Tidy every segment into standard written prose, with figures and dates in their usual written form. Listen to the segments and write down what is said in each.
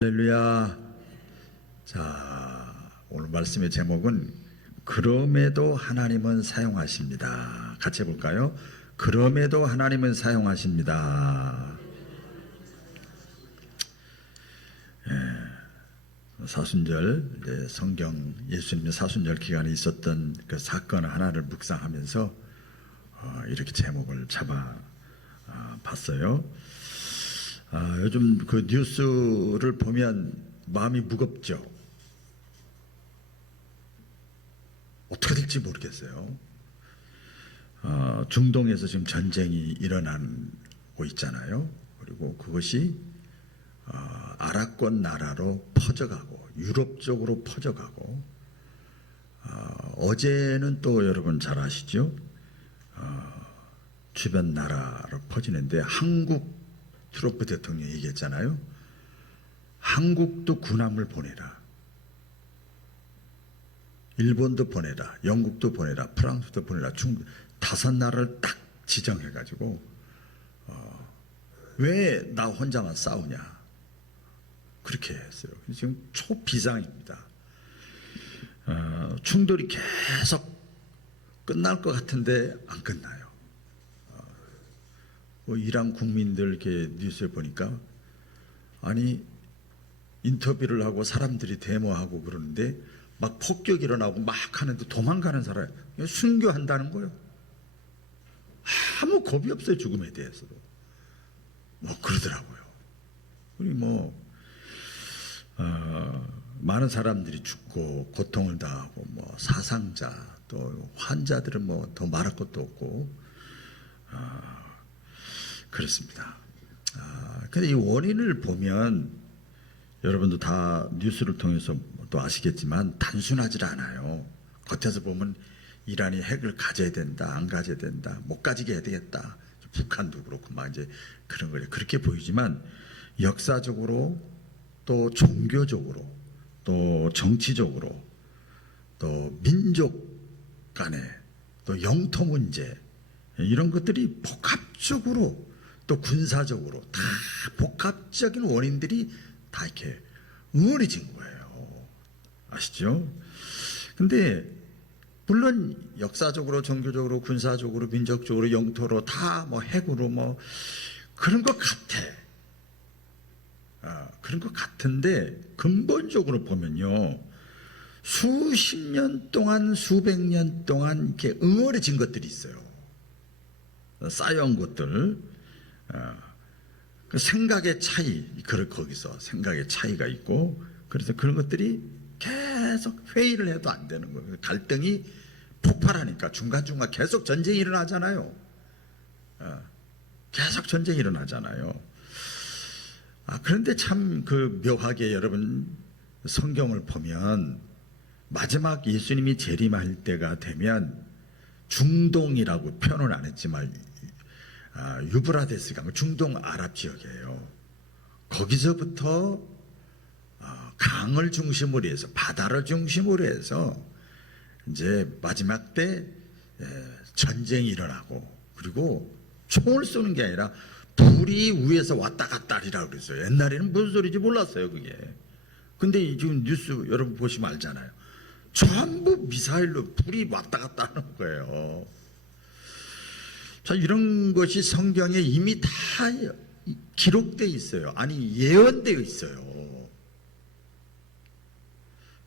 할렐루야. 자, 오늘 말씀의 제목은 그럼에도 하나님은 사용하십니다. 같이 해볼까요? 그럼에도 하나님은 사용하십니다. 사순절, 성경 예수님의 사순절 기간에 있었던 그 사건 하나를 묵상하면서 이렇게 제목을 잡아 봤어요. 요즘 그 뉴스를 보면 마음이 무겁죠. 어떻게 될지 모르겠어요. 중동에서 지금 전쟁이 일어나고 있잖아요. 그리고 그것이 아랍권 나라로 퍼져가고 유럽 쪽으로 퍼져가고 어제는 또 여러분 잘 아시죠? 주변 나라로 퍼지는데 한국 트럼프 대통령이 얘기했잖아요. 한국도 군함을 보내라. 일본도 보내라. 영국도 보내라. 프랑스도 보내라. 중국 5나라를 딱 지정해가지고 왜 나 혼자만 싸우냐. 그렇게 했어요. 지금 초비상입니다. 충돌이 계속 끝날 것 같은데 안 끝나요. 이란 국민들 이렇게 뉴스에 보니까 아니 인터뷰를 하고 사람들이 데모하고 그러는데 막 폭격 일어나고 막 하는데 도망가는 사람 순교한다는 거예요. 아무 겁이 없어요. 죽음에 대해서도 그러더라고요. 우리 많은 사람들이 죽고 고통을 당하고 사상자 또 환자들은 더 말할 것도 없고 그렇습니다. 근데 이 원인을 보면 여러분도 다 뉴스를 통해서 또 아시겠지만 단순하지 않아요. 겉에서 보면 이란이 핵을 가져야 된다, 안 가져야 된다, 못 가지게 해야 되겠다. 북한도 그렇고 막 이제 그런 걸 그렇게 보이지만 역사적으로 또 종교적으로 또 정치적으로 또 민족 간에 또 영토 문제 이런 것들이 복합적으로 또 군사적으로 다 복합적인 원인들이 다 이렇게 응어리진 거예요. 아시죠? 근데 물론 역사적으로 종교적으로 군사적으로 민족적으로 영토로 다 핵으로 그런 것 같아. 그런 것 같은데 근본적으로 보면요. 수십 년 동안 수백 년 동안 이렇게 응어리진 것들이 있어요. 쌓여온 것들. 그 생각의 차이, 거기서 생각의 차이가 있고, 그래서 그런 것들이 계속 회의를 해도 안 되는 거예요. 갈등이 폭발하니까 중간중간 계속 전쟁이 일어나잖아요. 계속 전쟁이 일어나잖아요. 그런데 참 묘하게 여러분 성경을 보면 마지막 예수님이 재림할 때가 되면 중동이라고 표현은 안 했지만 유브라데스강 중동 아랍 지역이에요. 거기서부터 강을 중심으로 해서 바다를 중심으로 해서 이제 마지막 때 전쟁이 일어나고 그리고 총을 쏘는 게 아니라 불이 위에서 왔다 갔다 하리라고 그랬어요. 옛날에는 무슨 소리인지 몰랐어요 그게. 근데 지금 뉴스 여러분 보시면 알잖아요. 전부 미사일로 불이 왔다 갔다 하는 거예요. 자, 이런 것이 성경에 이미 다 기록되어 있어요. 아니 예언되어 있어요.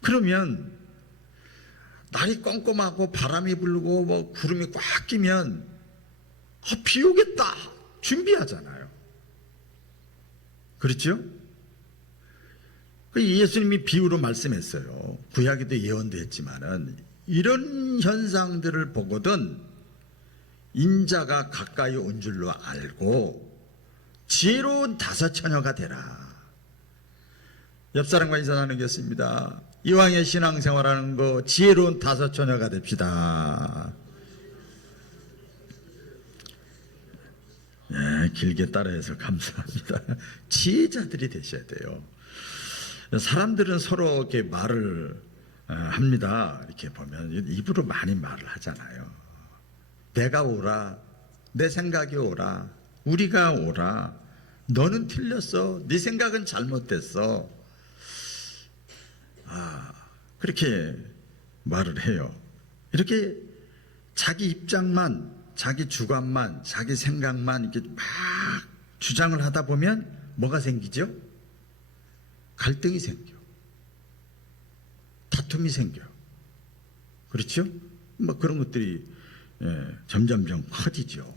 그러면 날이 껌껌하고 바람이 불고 구름이 꽉 끼면 비 오겠다 준비하잖아요. 그렇죠? 예수님이 비유로 말씀했어요. 구약에도 예언도 했지만은 이런 현상들을 보거든 인자가 가까이 온 줄로 알고 지혜로운 다섯처녀가 되라. 옆 사람과 인사 나누겠습니다. 이왕의 신앙생활하는 거 지혜로운 다섯처녀가 됩시다. 네, 길게 따라해서 감사합니다. 지혜자들이 되셔야 돼요. 사람들은 서로 이렇게 말을 합니다. 이렇게 보면 입으로 많이 말을 하잖아요. 내가 오라, 내 생각이 오라, 우리가 오라, 너는 틀렸어, 네 생각은 잘못됐어. 그렇게 말을 해요. 이렇게 자기 입장만, 자기 주관만, 자기 생각만 이렇게 막 주장을 하다 보면 뭐가 생기죠? 갈등이 생겨. 다툼이 생겨. 그렇죠? 뭐 그런 것들이 점점점 커지죠.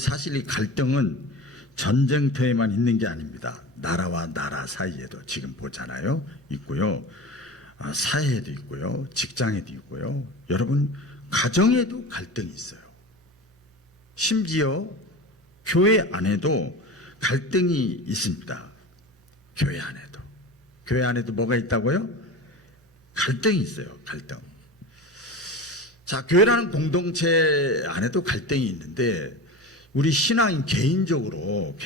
사실 이 갈등은 전쟁터에만 있는 게 아닙니다. 나라와 나라 사이에도 지금 보잖아요. 있고요. 사회에도 있고요. 직장에도 있고요. 여러분, 가정에도 갈등이 있어요. 심지어 교회 안에도 갈등이 있습니다. 교회 안에도. 교회 안에도 뭐가 있다고요? 갈등이 있어요. 갈등. 자, 교회라는 공동체 안에도 갈등이 있는데 우리 신앙인 개인적으로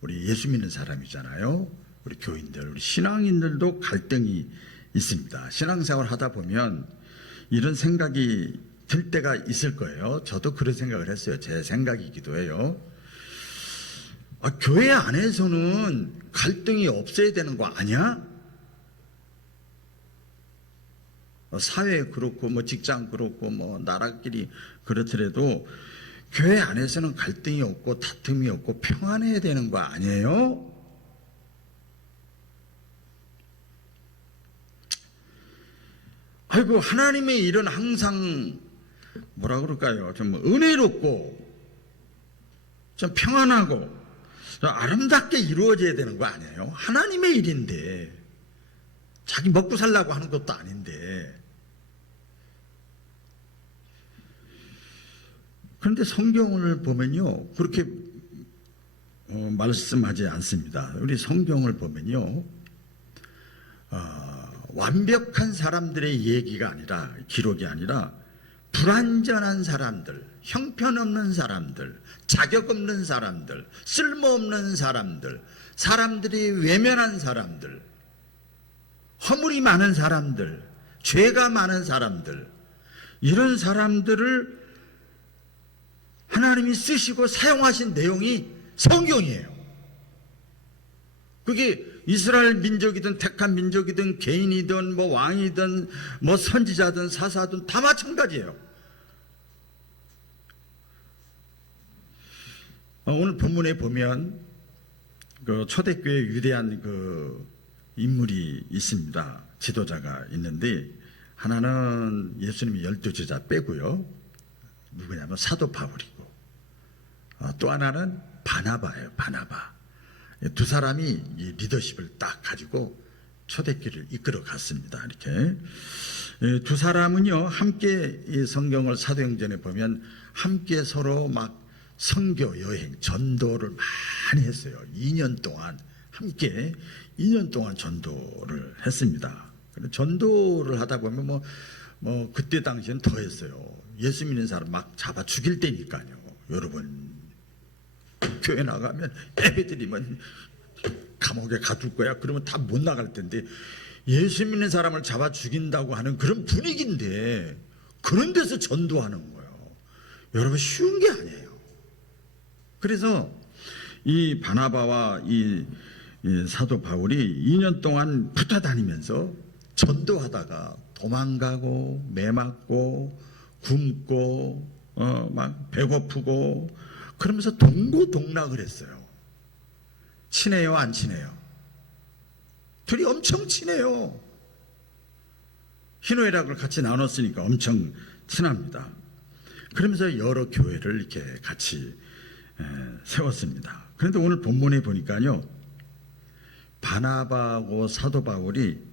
우리 예수 믿는 사람이잖아요. 우리 교인들, 우리 신앙인들도 갈등이 있습니다. 신앙생활 하다 보면 이런 생각이 들 때가 있을 거예요. 저도 그런 생각을 했어요. 제 생각이기도 해요. 교회 안에서는 갈등이 없어야 되는 거 아니야? 사회 그렇고 뭐 직장 그렇고 뭐 나라끼리 그렇더라도 교회 안에서는 갈등이 없고 다툼이 없고 평안해야 되는 거 아니에요? 아이고, 하나님의 일은 항상 뭐라 그럴까요? 좀 은혜롭고 좀 평안하고 좀 아름답게 이루어져야 되는 거 아니에요? 하나님의 일인데 자기 먹고 살라고 하는 것도 아닌데. 그런데 성경을 보면요, 그렇게 말씀하지 않습니다. 우리 성경을 보면요, 완벽한 사람들의 얘기가 아니라, 기록이 아니라 불완전한 사람들, 형편없는 사람들, 자격 없는 사람들, 쓸모없는 사람들, 사람들이 외면한 사람들, 허물이 많은 사람들, 죄가 많은 사람들, 이런 사람들을 하나님이 쓰시고 사용하신 내용이 성경이에요. 그게 이스라엘 민족이든 택한 민족이든 개인이든 뭐 왕이든 뭐 선지자든 사사든 다 마찬가지예요. 오늘 본문에 보면 그 초대교회 위대한 그 인물이 있습니다. 지도자가 있는데 하나는 예수님이 12제자 빼고요. 누구냐면 사도 바울이고 또 하나는 바나바예요. 바나바. 두 사람이 이 리더십을 딱 가지고 초대교회를 이끌어 갔습니다. 이렇게 두 사람은요 함께 이 성경을 사도행전에 보면 함께 서로 막 선교 여행 전도를 많이 했어요. 2년 동안 함께 2년 동안 전도를 했습니다. 전도를 하다 보면 뭐 그때 당시엔 더 했어요. 예수 믿는 사람 막 잡아 죽일 때니까요. 여러분, 교회 나가면 예배드리면 감옥에 가둘 거야. 그러면 다 못 나갈 텐데 예수 믿는 사람을 잡아 죽인다고 하는 그런 분위기인데 그런 데서 전도하는 거예요. 여러분, 쉬운 게 아니에요. 그래서 이 바나바와 이 사도 바울이 2년 동안 붙어 다니면서 전도하다가 도망가고 매맞고 굶고 막 배고프고 그러면서 동고동락을 했어요. 친해요, 안 친해요? 둘이 엄청 친해요. 희노애락을 같이 나눴으니까 엄청 친합니다. 그러면서 여러 교회를 이렇게 같이 세웠습니다. 그런데 오늘 본문에 보니까요, 바나바하고 사도 바울이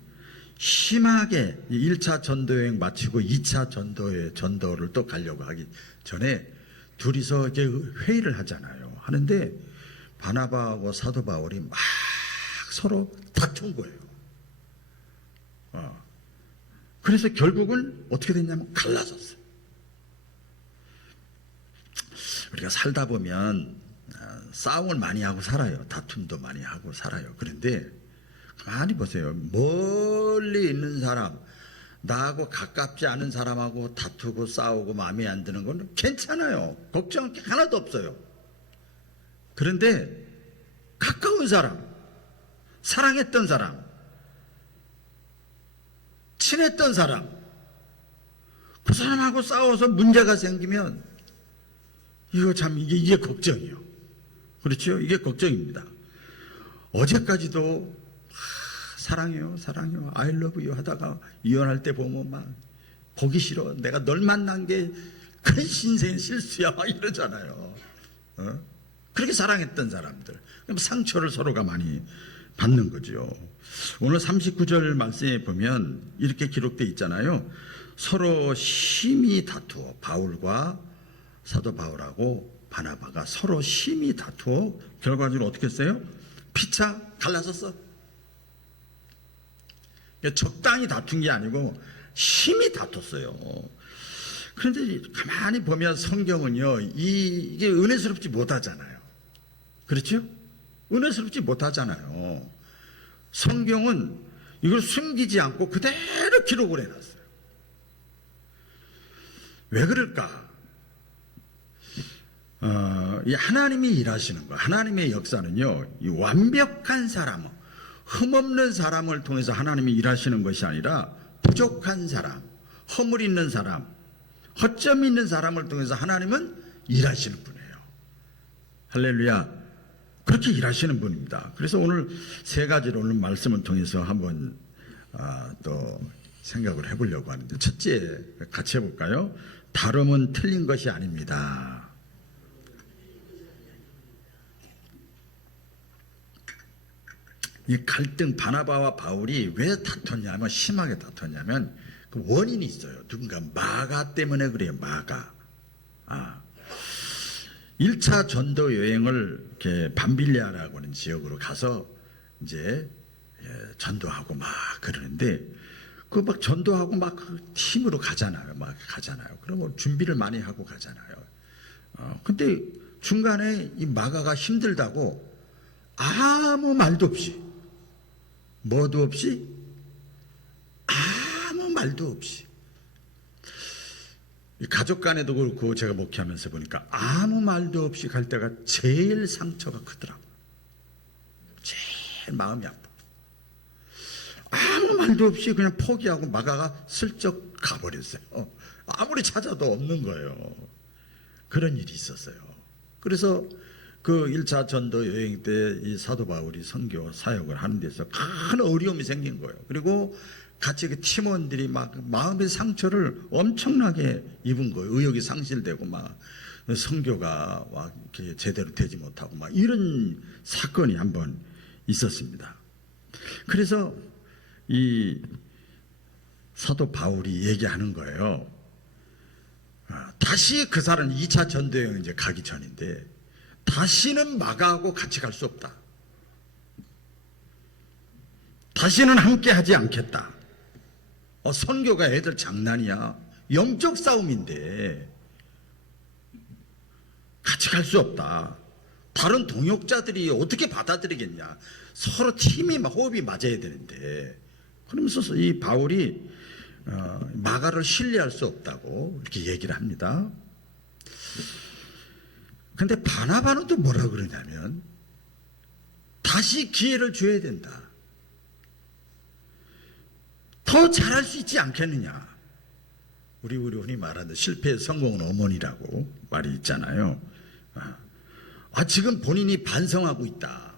심하게 1차 전도여행 마치고 2차 전도를 또 가려고 하기 전에 둘이서 이제 회의를 하잖아요. 하는데 바나바하고 사도 바울이 막 서로 다툰 거예요. 그래서 결국은 어떻게 됐냐면 갈라졌어요. 우리가 살다 보면 싸움을 많이 하고 살아요. 다툼도 많이 하고 살아요. 그런데 가만히 보세요. 멀리 있는 사람, 나하고 가깝지 않은 사람하고 다투고 싸우고 마음에 안 드는 건 괜찮아요. 걱정할 게 하나도 없어요. 그런데 가까운 사람, 사랑했던 사람, 친했던 사람, 그 사람하고 싸워서 문제가 생기면 이거 참 이게 걱정이에요. 그렇죠? 이게 걱정입니다. 어제까지도 사랑해요, 사랑해요, I love you 하다가 이혼할 때 보면 막 보기 싫어, 내가 널 만난 게 큰 신생의 실수야 막 이러잖아요. 그렇게 사랑했던 사람들, 그럼 상처를 서로가 많이 받는 거죠. 오늘 39절 말씀에 보면 이렇게 기록되어 있잖아요. 서로 심히 다투어, 바울과 사도 바울하고 바나바가 서로 심히 다투어 결과적으로 어떻게 했어요? 피차 갈라섰어. 적당히 다툰 게 아니고 심히 다퉜어요. 그런데 가만히 보면 성경은요, 이게 은혜스럽지 못하잖아요. 그렇죠? 은혜스럽지 못하잖아요. 성경은 이걸 숨기지 않고 그대로 기록을 해놨어요. 왜 그럴까? 이 하나님이 일하시는 거, 하나님의 역사는요, 이 완벽한 사람, 흠없는 사람을 통해서 하나님이 일하시는 것이 아니라 부족한 사람, 허물 있는 사람, 허점 있는 사람을 통해서 하나님은 일하시는 분이에요. 할렐루야. 그렇게 일하시는 분입니다. 그래서 오늘 세 가지로 오늘 말씀을 통해서 한번 또 생각을 해보려고 하는데, 첫째 같이 해볼까요? 다름은 틀린 것이 아닙니다. 이 갈등, 바나바와 바울이 왜 다퉜냐면, 심하게 다퉜냐면 그 원인이 있어요. 누군가 마가 때문에 그래요. 마가. 1차 전도 여행을 이렇게 밤빌리아라고 하는 지역으로 가서 이제 전도하고 막 그러는데, 그 막 전도하고 막 그 팀으로 가잖아요. 막 가잖아요. 그러면 준비를 많이 하고 가잖아요. 근데 중간에 이 마가가 힘들다고 아무 말도 없이, 뭐도 없이, 아무 말도 없이, 가족 간에도 그렇고 제가 목회하면서 보니까 아무 말도 없이 갈 때가 제일 상처가 크더라고요. 제일 마음이 아파. 아무 말도 없이 그냥 포기하고 마가가 슬쩍 가버렸어요. 아무리 찾아도 없는 거예요. 그런 일이 있었어요. 그래서 그 1차 전도 여행 때 이 사도 바울이 선교 사역을 하는 데서 큰 어려움이 생긴 거예요. 그리고 같이 그 팀원들이 막 마음의 상처를 엄청나게 입은 거예요. 의욕이 상실되고 막 선교가 막 이렇게 제대로 되지 못하고 막 이런 사건이 한번 있었습니다. 그래서 이 사도 바울이 얘기하는 거예요. 다시 그 사람 2차 전도 여행 이제 가기 전인데, 다시는 마가하고 같이 갈 수 없다. 다시는 함께 하지 않겠다. 선교가 애들 장난이야. 영적 싸움인데 같이 갈 수 없다. 다른 동역자들이 어떻게 받아들이겠냐. 서로 팀이 호흡이 맞아야 되는데. 그러면서 이 바울이 마가를 신뢰할 수 없다고 이렇게 얘기를 합니다. 근데 바나바는 또 뭐라 그러냐면, 다시 기회를 줘야 된다. 더 잘할 수 있지 않겠느냐. 우리 흔히 말하는 실패의 성공은 어머니라고 말이 있잖아요. 지금 본인이 반성하고 있다.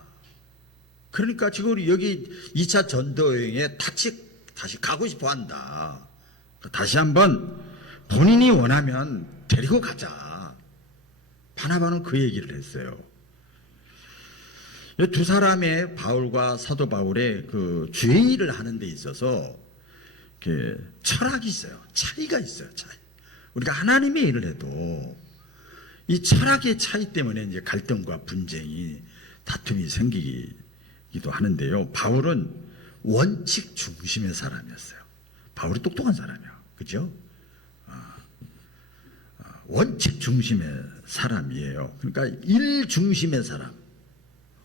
그러니까 지금 여기 2차 전도 여행에 다시 가고 싶어 한다. 다시 한번 본인이 원하면 데리고 가자. 바나바는 그 얘기를 했어요. 두 사람의, 바울과 사도 바울의 그 죄의를 하는 데 있어서 철학이 있어요. 차이가 있어요. 차이. 우리가 하나님의 일을 해도 이 철학의 차이 때문에 이제 갈등과 분쟁이, 다툼이 생기기도 하는데요. 바울은 원칙 중심의 사람이었어요. 바울이 똑똑한 사람이야. 그죠? 원칙 중심의 사람이에요. 그러니까 일 중심의 사람,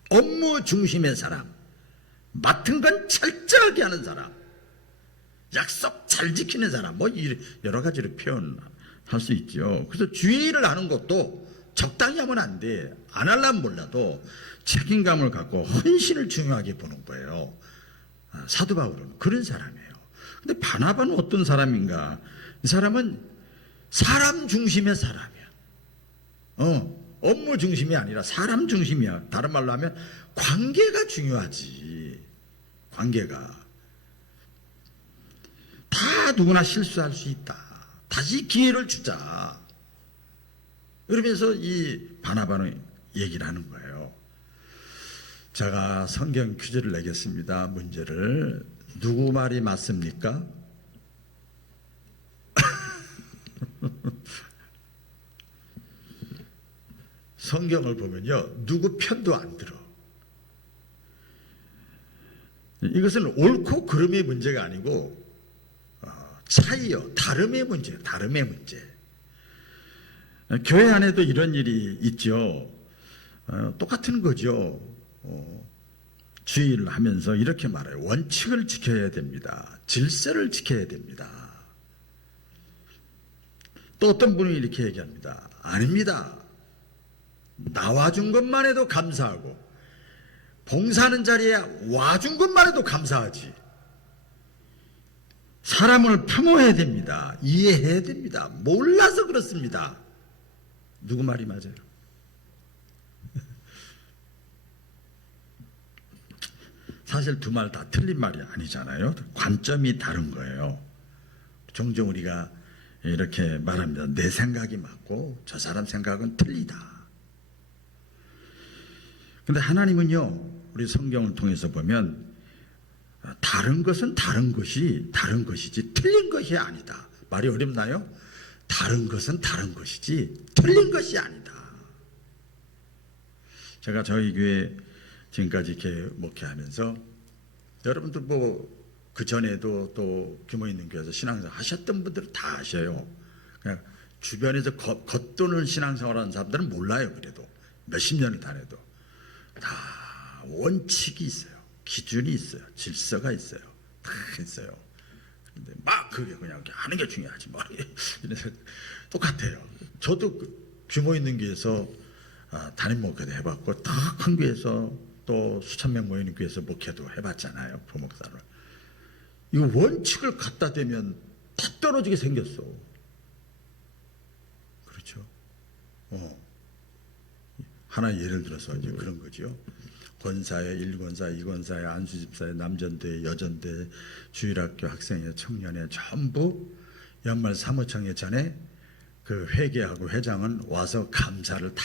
업무 중심의 사람, 맡은 건 철저하게 하는 사람, 약속 잘 지키는 사람, 뭐 여러 가지로 표현할 수 있죠. 그래서 주의를 하는 것도 적당히 하면 안 돼. 안 하려면 몰라도 책임감을 갖고 헌신을 중요하게 보는 거예요. 사도 바울은 그런 사람이에요. 근데 바나바는 어떤 사람인가? 이 사람은 사람 중심의 사람이야. 업무 중심이 아니라 사람 중심이야. 다른 말로 하면 관계가 중요하지. 관계가. 다 누구나 실수할 수 있다. 다시 기회를 주자. 그러면서 이 바나바는 얘기를 하는 거예요. 제가 성경 퀴즈를 내겠습니다. 문제를. 누구 말이 맞습니까? 성경을 보면요, 누구 편도 안 들어. 이것은 옳고 그름의 문제가 아니고 차이요, 다름의 문제예요. 다름의 문제. 교회 안에도 이런 일이 있죠. 똑같은 거죠. 주의를 하면서 이렇게 말해요. 원칙을 지켜야 됩니다. 질서를 지켜야 됩니다. 또 어떤 분이 이렇게 얘기합니다. 아닙니다. 나와준 것만 해도 감사하고 봉사하는 자리에 와준 것만 해도 감사하지. 사람을 폄호해야 됩니다. 이해해야 됩니다. 몰라서 그렇습니다. 누구 말이 맞아요? 사실 두 말 다 틀린 말이 아니잖아요. 관점이 다른 거예요. 종종 우리가 이렇게 말합니다. 내 생각이 맞고 저 사람 생각은 틀리다. 근데 하나님은요, 우리 성경을 통해서 보면 다른 것은 다른 것이지 틀린 것이 아니다. 말이 어렵나요? 다른 것은 다른 것이지 틀린 것이 아니다. 제가 저희 교회 지금까지 이렇게 목회하면서 여러분들 뭐 그 전에도 또 규모 있는 교회에서 신앙생활 하셨던 분들은 다 아셔요. 그냥 주변에서 겉도는 신앙생활하는 사람들은 몰라요. 그래도 몇십 년을 다녀도 다 원칙이 있어요. 기준이 있어요. 질서가 있어요. 다 있어요. 근데 막 그게 그냥 하는 게 중요하지 뭐. 이래서 똑같아요. 저도 규모 있는 교회에서 담임 목회도 해봤고 더 큰 교회에서 또 수천 명 모이는 교회에서 목회도 해봤잖아요. 부목사를. 이거 원칙을 갖다 대면 다 떨어지게 생겼어. 그렇죠? 하나 예를 들어서 이제 그런 거죠. 권사회, 1권사, 2권사회, 안수집사회, 남전대, 여전대, 주일학교 학생회, 청년회 전부 연말 사무총회 전에 그 회계하고 회장은 와서 감사를 다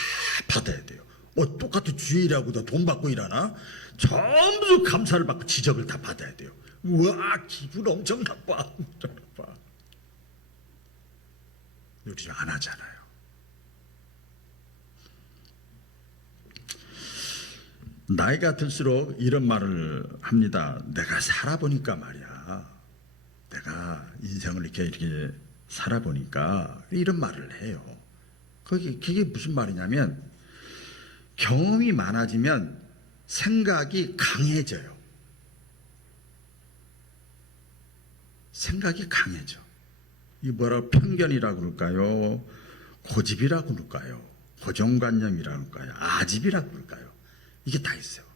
받아야 돼요. 똑같이 주일하고도 돈 받고 일하나? 전부 감사를 받고 지적을 다 받아야 돼요. 우와, 기분 엄청 나빠. 엄청 나빠. 우리 좀 안 하잖아요. 나이가 들수록 이런 말을 합니다. 내가 살아보니까 말이야. 내가 인생을 이렇게 살아보니까 이런 말을 해요. 그게 무슨 말이냐면 경험이 많아지면 생각이 강해져요. 생각이 강해져. 이 뭐라고 편견이라고 그럴까요? 고집이라고 그럴까요? 고정관념이라고 그럴까요? 아집이라고 그럴까요? 이게 다 있어요.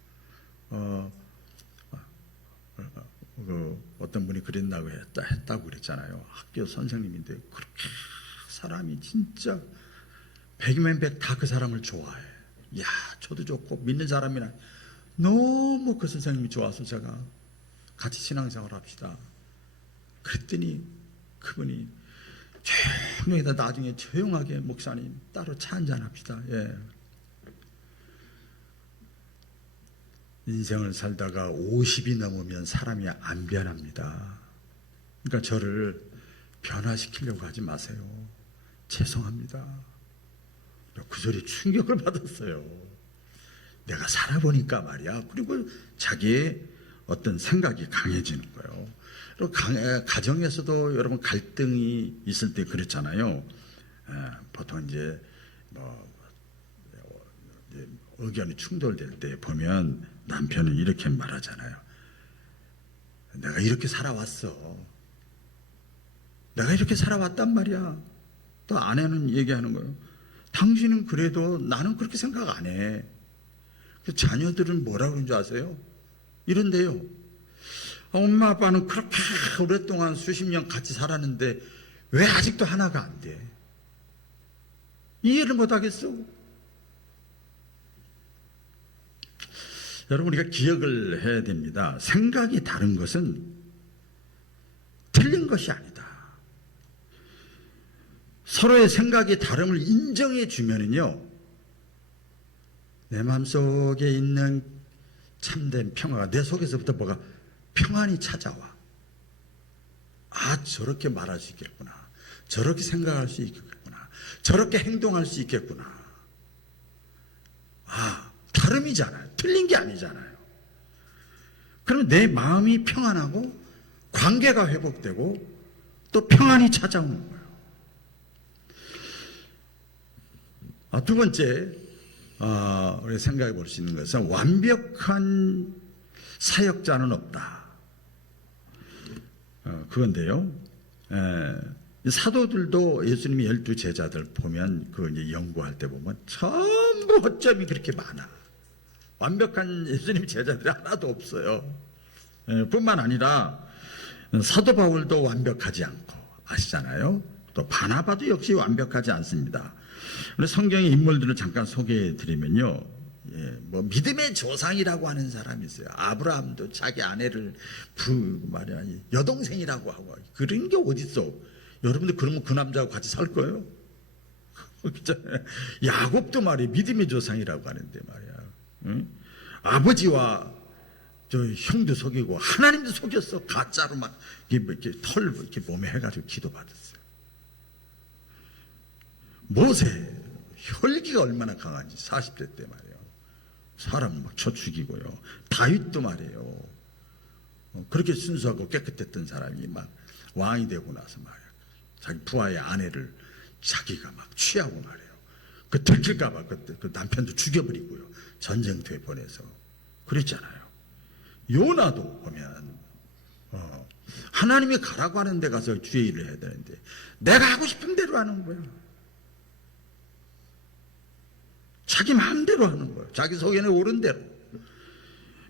어떤 분이 그랬다고 했다고 그랬잖아요. 학교 선생님인데 그렇게 사람이 진짜 백이면 백 다 그 사람을 좋아해. 야, 저도 좋고 믿는 사람이나 너무 그 선생님이 좋아서 제가 같이 신앙생활 합시다. 그랬더니 그분이 조용히 나중에 조용하게 목사님 따로 차 한잔 합시다. 예. 인생을 살다가 50이 넘으면 사람이 안 변합니다. 그러니까 저를 변화시키려고 하지 마세요. 죄송합니다. 그 소리 충격을 받았어요. 내가 살아보니까 말이야. 그리고 자기의 어떤 생각이 강해지는 거예요. 그리고 가정에서도 여러분 갈등이 있을 때 그렇잖아요. 보통 이제 의견이 충돌될 때 보면 남편은 이렇게 말하잖아요. 내가 이렇게 살아왔어. 내가 이렇게 살아왔단 말이야. 또 아내는 얘기하는 거예요. 당신은 그래도 나는 그렇게 생각 안 해. 자녀들은 뭐라고 그러는 줄 아세요? 이런데요. 엄마 아빠는 그렇게 오랫동안 수십 년 같이 살았는데 왜 아직도 하나가 안 돼? 이해를 못 하겠어? 여러분, 우리가 기억을 해야 됩니다. 생각이 다른 것은 틀린 것이 아니다. 서로의 생각이 다름을 인정해 주면은요, 내 마음속에 있는 참된 평화가 내 속에서부터 뭐가 평안이 찾아와. 아, 저렇게 말할 수 있겠구나. 저렇게 생각할 수 있겠구나. 저렇게 행동할 수 있겠구나. 아, 다름이잖아요. 틀린 게 아니잖아요. 그러면 내 마음이 평안하고 관계가 회복되고 또 평안이 찾아오는 거예요. 두 번째, 우리가 생각해 볼 수 있는 것은 완벽한 사역자는 없다. 그건데요. 사도들도 예수님의 12제자들 보면 그 이제 연구할 때 보면 전부 허점이 그렇게 많아. 완벽한 예수님 제자들이 하나도 없어요. 뿐만 아니라 사도 바울도 완벽하지 않고 아시잖아요. 또 바나바도 역시 완벽하지 않습니다. 성경의 인물들을 잠깐 소개해 드리면요. 뭐 믿음의 조상이라고 하는 사람이 있어요. 아브라함도 자기 아내를 여동생이라고 하고 그런 게 어디 있어? 여러분들 그러면 그 남자하고 같이 살 거예요? 야곱도 말이에요. 믿음의 조상이라고 하는데 말이야. 응? 아버지와 저 형도 속이고 하나님도 속였어. 가짜로 막 이렇게 털 이렇게 몸에 해가지고 기도받았어요. 모세 혈기가 얼마나 강한지 40대 때 말이에요. 사람 막 쳐 죽이고요. 다윗도 말이에요. 그렇게 순수하고 깨끗했던 사람이 막 왕이 되고 나서 말이에요. 자기 부하의 아내를 자기가 막 취하고 말이에요. 그 들킬까봐 그 남편도 죽여버리고요. 전쟁터에 보내서 그랬잖아요. 요나도 보면 하나님이 가라고 하는 데 가서 주의 일을 해야 되는데 내가 하고 싶은 대로 하는 거예요. 자기 마음대로 하는 거예요. 자기 속에는 옳은 대로.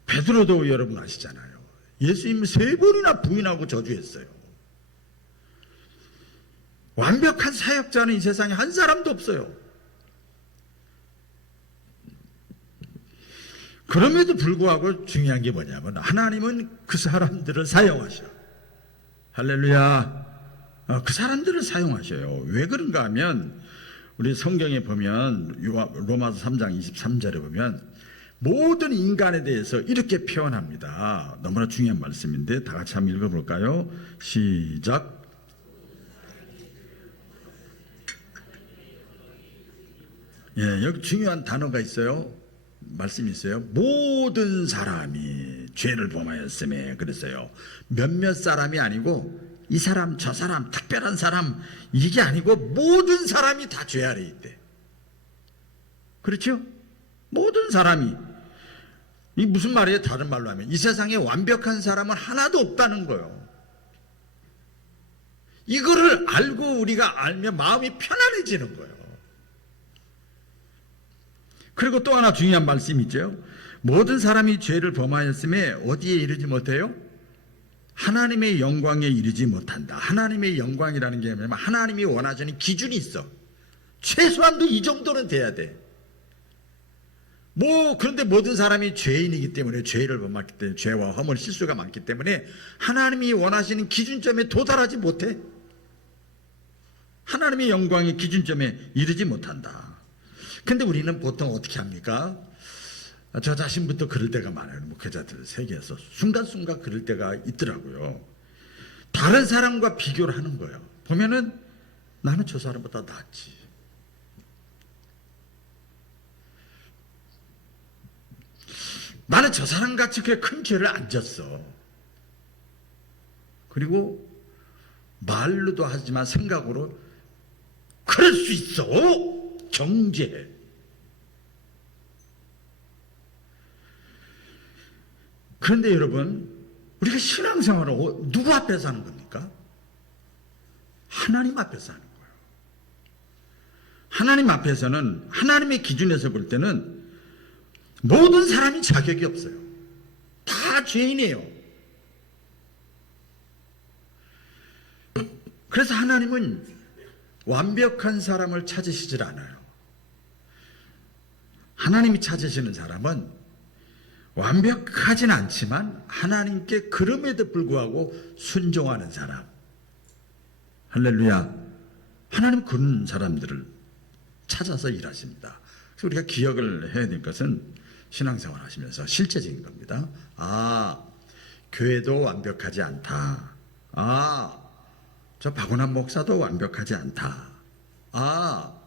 베드로도 여러분 아시잖아요. 예수님을 3번이나 부인하고 저주했어요. 완벽한 사역자는 이 세상에 한 사람도 없어요. 그럼에도 불구하고 중요한 게 뭐냐면 하나님은 그 사람들을 사용하셔. 할렐루야. 그 사람들을 사용하셔요. 왜 그런가 하면 우리 성경에 보면 로마서 3장 23절에 보면 모든 인간에 대해서 이렇게 표현합니다. 너무나 중요한 말씀인데 다 같이 한번 읽어볼까요? 시작. 여기 중요한 단어가 있어요. 말씀이 있어요. 모든 사람이 죄를 범하였음에 그랬어요. 몇몇 사람이 아니고 이 사람 저 사람 특별한 사람 이게 아니고 모든 사람이 다 죄 아래 있대. 그렇죠? 모든 사람이. 이 무슨 말이에요? 다른 말로 하면 이 세상에 완벽한 사람은 하나도 없다는 거예요. 이거를 알고 우리가 알면 마음이 편안해지는 거예요. 그리고 또 하나 중요한 말씀이 있죠. 모든 사람이 죄를 범하였음에 어디에 이르지 못해요? 하나님의 영광에 이르지 못한다. 하나님의 영광이라는 게 뭐냐면 하나님이 원하시는 기준이 있어. 최소한도 이 정도는 돼야 돼. 그런데 모든 사람이 죄인이기 때문에 죄를 범했기 때문에 죄와 허물 실수가 많기 때문에 하나님이 원하시는 기준점에 도달하지 못해. 하나님의 영광의 기준점에 이르지 못한다. 근데 우리는 보통 어떻게 합니까? 저 자신부터 그럴 때가 많아요. 목회자들 세계에서 순간순간 그럴 때가 있더라고요. 다른 사람과 비교를 하는 거예요. 보면은 나는 저 사람보다 낫지. 나는 저 사람같이 그렇게 큰 죄를 안 졌어. 그리고 말로도 하지만 생각으로 그럴 수 있어. 정죄해. 그런데 여러분, 우리가 신앙생활을 누구 앞에서 하는 겁니까? 하나님 앞에서 하는 거예요. 하나님 앞에서는 하나님의 기준에서 볼 때는 모든 사람이 자격이 없어요. 다 죄인이에요. 그래서 하나님은 완벽한 사람을 찾으시질 않아요. 하나님이 찾으시는 사람은 완벽하진 않지만 하나님께 그럼에도 불구하고 순종하는 사람. 할렐루야. 하나님 그런 사람들을 찾아서 일하십니다. 그래서 우리가 기억을 해야 될 것은 신앙생활 하시면서 실제적인 겁니다. 교회도 완벽하지 않다. 저 박원환 목사도 완벽하지 않다.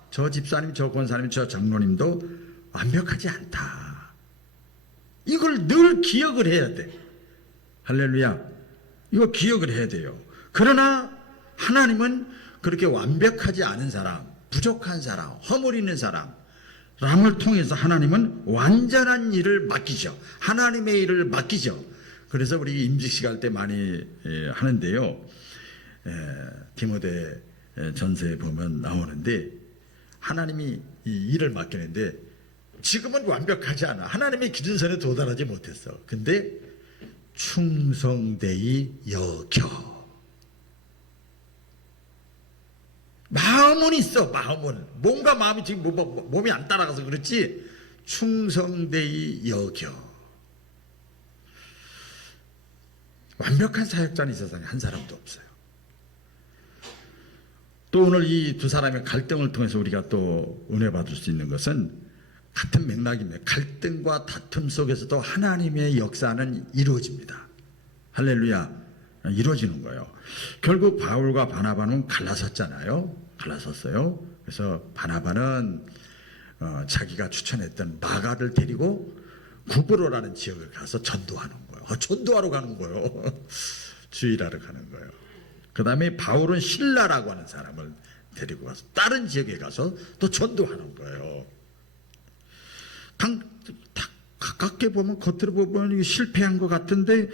저 집사님, 저 권사님, 저 장로님도 완벽하지 않다. 이걸 늘 기억을 해야 돼. 할렐루야. 이거 기억을 해야 돼요. 그러나 하나님은 그렇게 완벽하지 않은 사람, 부족한 사람, 허물 있는 사람, 람을 통해서 하나님은 완전한 일을 맡기죠. 하나님의 일을 맡기죠. 그래서 우리 임직식 할 때 많이 하는데요. 디모데 전서에 보면 나오는데 하나님이 이 일을 맡기는데 지금은 완벽하지 않아. 하나님의 기준선에 도달하지 못했어. 근데 충성되이 여겨. 마음은 있어. 마음은 뭔가 마음이 지금 몸이 안 따라가서 그렇지 충성되이 여겨. 완벽한 사역자는 이 세상에 한 사람도 없어요. 또 오늘 이 두 사람의 갈등을 통해서 우리가 또 은혜 받을 수 있는 것은 같은 맥락입니다. 갈등과 다툼 속에서도 하나님의 역사는 이루어집니다. 할렐루야. 이루어지는 거예요. 결국 바울과 바나바는 갈라섰잖아요. 갈라섰어요. 그래서 바나바는 자기가 추천했던 마가를 데리고 구브로라는 지역을 가서 전도하는 거예요. 전도하러 가는 거예요. 주일하러 가는 거예요. 그 다음에 바울은 신라라고 하는 사람을 데리고 가서 다른 지역에 가서 또 전도하는 거예요. 가깝게 보면 겉으로 보면 실패한 것 같은데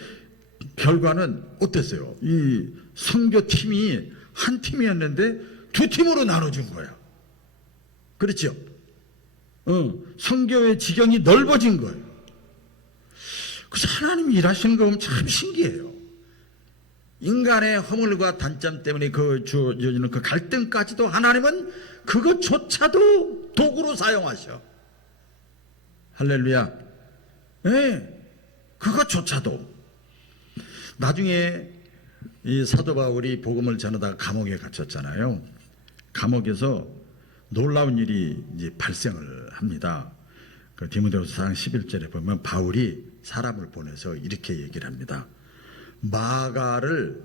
결과는 어땠어요? 이 선교팀이 한 팀이었는데 두 팀으로 나눠준 거예요. 그렇죠? 선교의 지경이 넓어진 거예요. 그래서 하나님이 일하시는 거 보면 참 신기해요. 인간의 허물과 단점 때문에 주어지는 그 갈등까지도 하나님은 그것조차도 도구로 사용하셔. 할렐루야. 네, 그것조차도. 나중에 이 사도 바울이 복음을 전하다가 감옥에 갇혔잖아요. 감옥에서 놀라운 일이 이제 발생을 합니다. 그 디모데후서 4장 11절에 보면 바울이 사람을 보내서 이렇게 얘기를 합니다. 마가를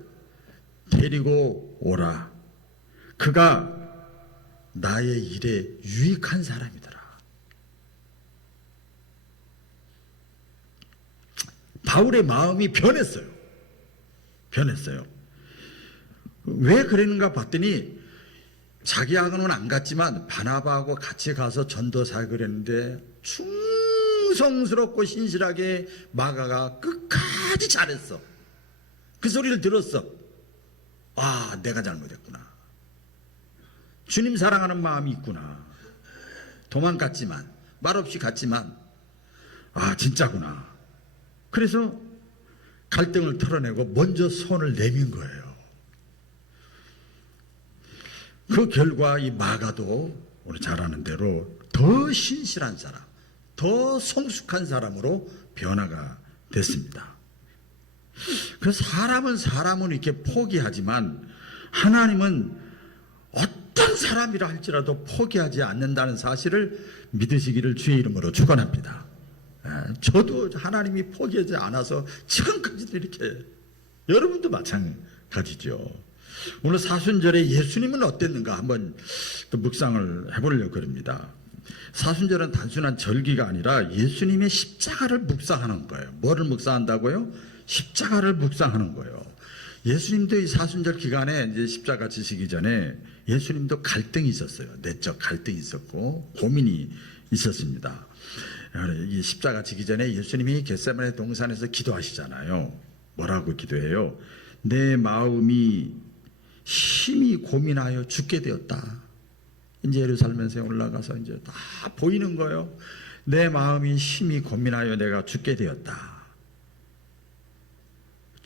데리고 오라. 그가 나의 일에 유익한 사람이더라. 바울의 마음이 변했어요. 왜 그랬는가 봤더니 자기하고는 안 갔지만 바나바하고 같이 가서 전도 사역을 했는데 충성스럽고 신실하게 마가가 끝까지 잘했어. 그 소리를 들었어. 내가 잘못했구나. 주님 사랑하는 마음이 있구나. 도망갔지만 말없이 갔지만 진짜구나. 그래서 갈등을 털어내고 먼저 손을 내민 거예요. 그 결과 이 마가도 우리 잘 아는 대로 더 신실한 사람, 더 성숙한 사람으로 변화가 됐습니다. 그래서 사람은 이렇게 포기하지만 하나님은 어떤 사람이라 할지라도 포기하지 않는다는 사실을 믿으시기를 주의 이름으로 축원합니다. 저도 하나님이 포기하지 않아서 지금까지도 이렇게, 여러분도 마찬가지죠. 오늘 사순절에 예수님은 어땠는가 한번 또 묵상을 해보려고 합니다. 사순절은 단순한 절기가 아니라 예수님의 십자가를 묵상하는 거예요. 뭐를 묵상한다고요? 십자가를 묵상하는 거예요. 예수님도 이 사순절 기간에 이제 십자가 지시기 전에 예수님도 갈등이 있었어요. 내적 갈등이 있었고 고민이 있었습니다. 이 십자가 지기 전에 예수님이 겟세마네 동산에서 기도하시잖아요. 뭐라고 기도해요? 내 마음이 심히 고민하여 죽게 되었다. 이제 예루살렘에 올라가서 이제 다 보이는 거예요. 내 마음이 심히 고민하여 내가 죽게 되었다.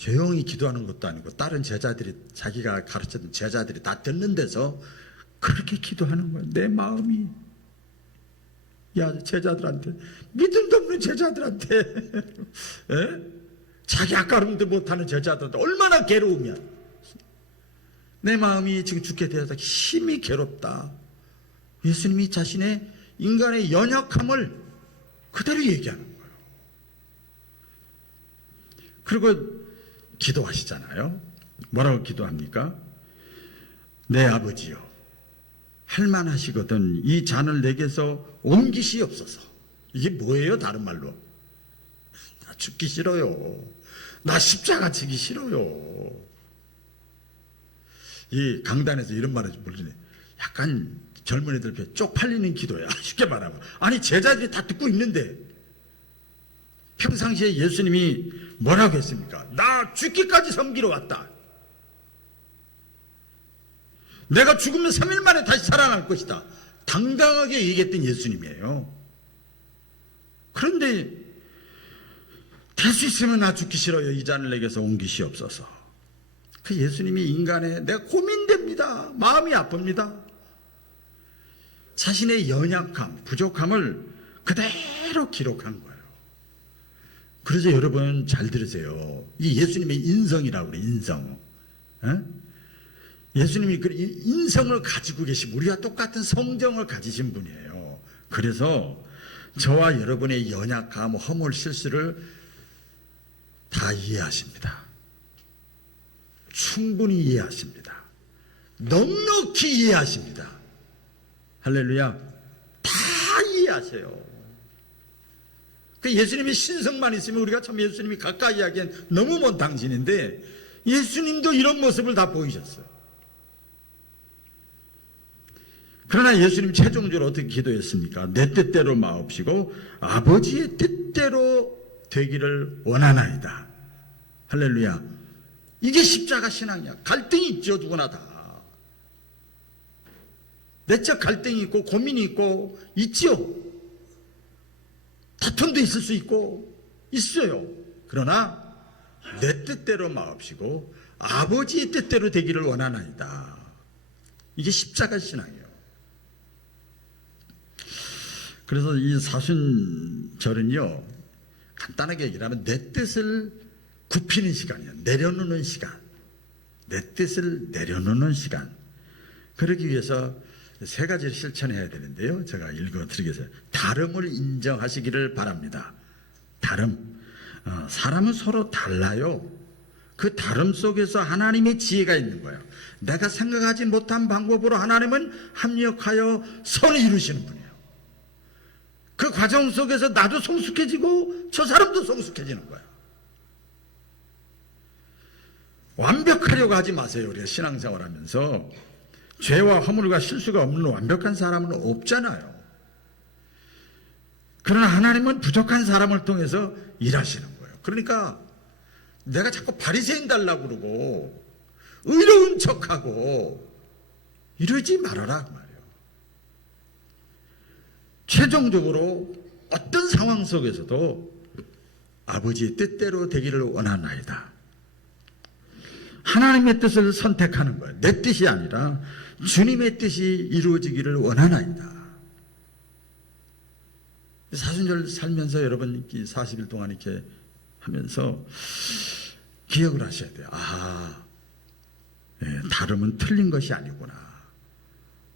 조용히 기도하는 것도 아니고 다른 제자들이 자기가 가르쳤던 제자들이 다 듣는 데서 그렇게 기도하는 거예요. 내 마음이 제자들한테 믿음도 없는 제자들한테 에? 자기 아까름도 못하는 제자들한테 얼마나 괴로우면 내 마음이 지금 죽게 되어서 심히 괴롭다. 예수님이 자신의 인간의 연약함을 그대로 얘기하는 거예요. 그리고 기도하시잖아요. 뭐라고 기도합니까? 내 아버지요, 할만하시거든 이 잔을 내게서 옮기시옵소서. 이게 뭐예요? 다른 말로 나 죽기 싫어요. 나 십자가 지기 싫어요. 이 강단에서 이런 말을 모르네. 약간 젊은이들 배 쪽팔리는 기도야. 쉽게 말하면. 아니 제자들이 다 듣고 있는데 평상시에 예수님이 뭐라고 했습니까? 나 죽기까지 섬기러 왔다. 내가 죽으면 3일 만에 다시 살아날 것이다. 당당하게 얘기했던 예수님이에요. 그런데 될 수 있으면 나 죽기 싫어요. 이 잔을 내게서 옮기시옵소서. 그 예수님이 인간의 내가 고민됩니다. 마음이 아픕니다. 자신의 연약함, 부족함을 그대로 기록한 거예요. 그래서 여러분 잘 들으세요. 이 예수님의 인성이라고 그래. 인성. 예수님이 그 인성을 가지고 계신 우리와 똑같은 성정을 가지신 분이에요. 그래서 저와 여러분의 연약함, 허물, 실수를 다 이해하십니다. 충분히 이해하십니다. 넉넉히 이해하십니다. 할렐루야. 다 이해하세요. 그 예수님의 신성만 있으면 우리가 참 예수님이 가까이 하기엔 너무 먼 당신인데 예수님도 이런 모습을 다 보이셨어요. 그러나 예수님 최종적으로 어떻게 기도했습니까? 내 뜻대로 마옵시고 아버지의 뜻대로 되기를 원하나이다. 할렐루야. 이게 십자가 신앙이야. 갈등이 있죠. 누구나 다. 내적 갈등이 있고 고민이 있고 있죠. 다툼도 있을 수 있고 있어요. 그러나 내 뜻대로 마옵시고 아버지의 뜻대로 되기를 원하나이다. 이게 십자가 신앙이에요. 그래서 이 사순절은요, 간단하게 얘기하면 내 뜻을 굽히는 시간이에요. 내려놓는 시간. 내 뜻을 내려놓는 시간. 그러기 위해서 세 가지를 실천해야 되는데요. 제가 읽어드리겠어요. 다름을 인정하시기를 바랍니다. 다름. 사람은 서로 달라요. 그 다름 속에서 하나님의 지혜가 있는 거예요. 내가 생각하지 못한 방법으로 하나님은 합력하여 선을 이루시는 분이에요. 그 과정 속에서 나도 성숙해지고 저 사람도 성숙해지는 거예요. 완벽하려고 하지 마세요. 우리가 신앙생활 하면서 죄와 허물과 실수가 없는 완벽한 사람은 없잖아요. 그러나 하나님은 부족한 사람을 통해서 일하시는 거예요. 그러니까 내가 자꾸 바리새인 달라고 그러고 의로운 척하고 이러지 말아라 그 말이에요. 최종적으로 어떤 상황 속에서도 아버지의 뜻대로 되기를 원하나이다. 하나님의 뜻을 선택하는 거예요. 내 뜻이 아니라 주님의 뜻이 이루어지기를 원하나이다. 사순절 살면서 여러분 40일 동안 이렇게 하면서 기억을 하셔야 돼요. 다름은 틀린 것이 아니구나.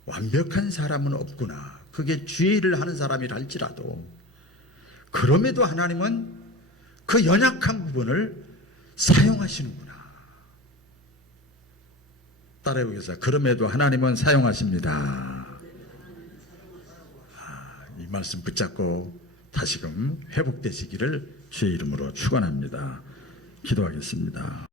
완벽한 사람은 없구나. 그게 주의 일을 하는 사람이라 할지라도 그럼에도 하나님은 그 연약한 부분을 사용하시는구나. 따라해보겠습니다. 그럼에도 하나님은 사용하십니다. 이 말씀 붙잡고 다시금 회복되시기를 주의 이름으로 축원합니다. 기도하겠습니다.